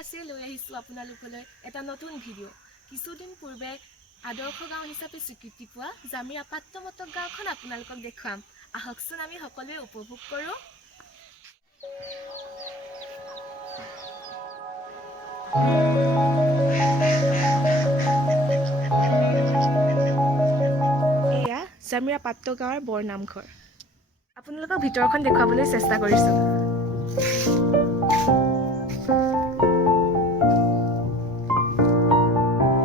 আজি লৈ আহিছোঁ আপোনালোকলৈ এটা নতুন ভিডিঅ'। কিছুদিন পূৰ্বে আদৰ্শ গাঁও হিচাপে স্বীকৃতি পোৱা জামিৰা পাত্ৰমতক গাঁওখন আপোনালোকক দেখুৱাম। আহকচোন আমি সকলোৱে উপভোগ কৰোঁ। এয়া জামিৰা পাত্ৰ গাঁৱৰ বৰনামঘৰ। আপোনালোকক ভিতৰখন দেখুৱাবলৈ চেষ্টা কৰিছোঁ।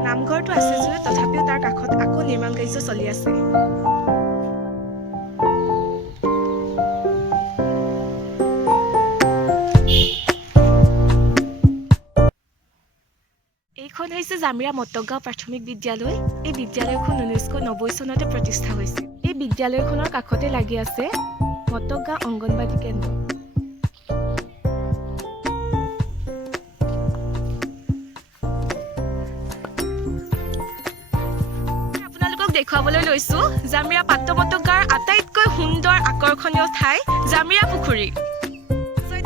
নামঘৰটো আছে যদিও তথাপিও তাৰ কাষত আকৌ নিৰ্মাণ কাৰ্য চলি আছে। এইখন হৈছে জামিৰা মটক গাঁও প্ৰাথমিক বিদ্যালয়। এই বিদ্যালয়খন 1990 চনতে প্ৰতিষ্ঠা হৈছিল। এই বিদ্যালয়খনৰ কাষতে লাগি আছে মটক গাঁও অংগনবাদী কেন্দ্ৰ। দেখুৱাবলৈ লৈছো জামিৰা পাত্ৰমতক গাঁৱৰ আটাইতকৈ সুন্দৰ আকৰ্ষণীয় ঠাই জামিৰা পুখুৰী।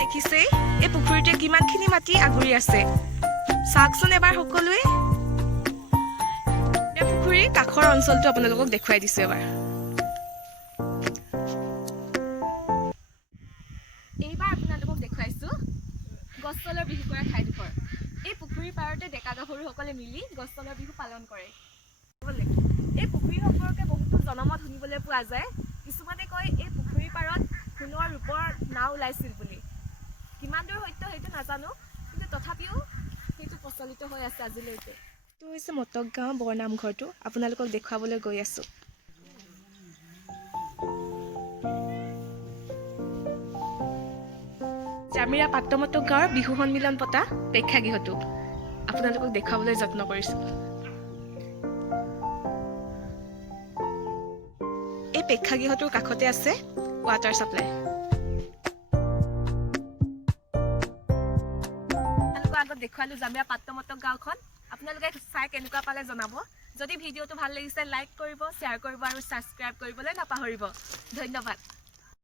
দেখিছেই এই পুখুৰীটোৱে কিমানখিনি মাটি আগুৰি আছে। চাওকচোন এবাৰ সকলোৱে। এই পুখুৰীৰ কাষৰ অঞ্চলটো আপোনালোকক দেখুৱাই দিছো এবাৰ। এইবাৰ আপোনালোকক দেখুৱাইছো গছ তলৰ বিহু কৰা ঠাইডোখৰ। এই পুখুৰীৰ পাৰতে ডেকা গাভৰুসকলে মিলি গছ তলৰ বিহু পালন কৰে। এই পুখুৰী সম্পৰ্কে বহুতো জনমত শুনিবলৈ পোৱা যায়। কিছুমানে কয় এই পুখুৰীৰ পাৰত সোণৰ ৰূপৰ নাও ওলাইছিল বুলি। কিমান দূৰ সত্য সেইটো নাজানো, কিন্তু তথাপিও সেইটো প্ৰচলিত হৈ আছে আজিলৈকে। এইটো হৈছে মটক গাঁও বৰনামঘৰটো, আপোনালোকক দেখুৱাবলৈ গৈ আছো। জামিৰা পাত্ৰমতক গাঁৱৰ বিহু সন্মিলন পতা প্ৰেক্ষাগৃহটো আপোনালোকক দেখুৱাবলৈ যত্ন কৰিছো। এই প্ৰেক্ষাগৃহটোৰ কাষতে আছে ৱাটাৰ ছাপ্লাই। আগত দেখুৱালো জামিৰা পাত্ৰমতক গাঁওখন। আপোনালোকে চাই কেনেকুৱা পালে জনাব। যদি ভিডিঅ'টো ভাল লাগিছে লাইক কৰিব, শ্বেয়াৰ কৰিব আৰু ছাবস্ক্ৰাইব কৰিবলৈ নাপাহৰিব। ধন্যবাদ।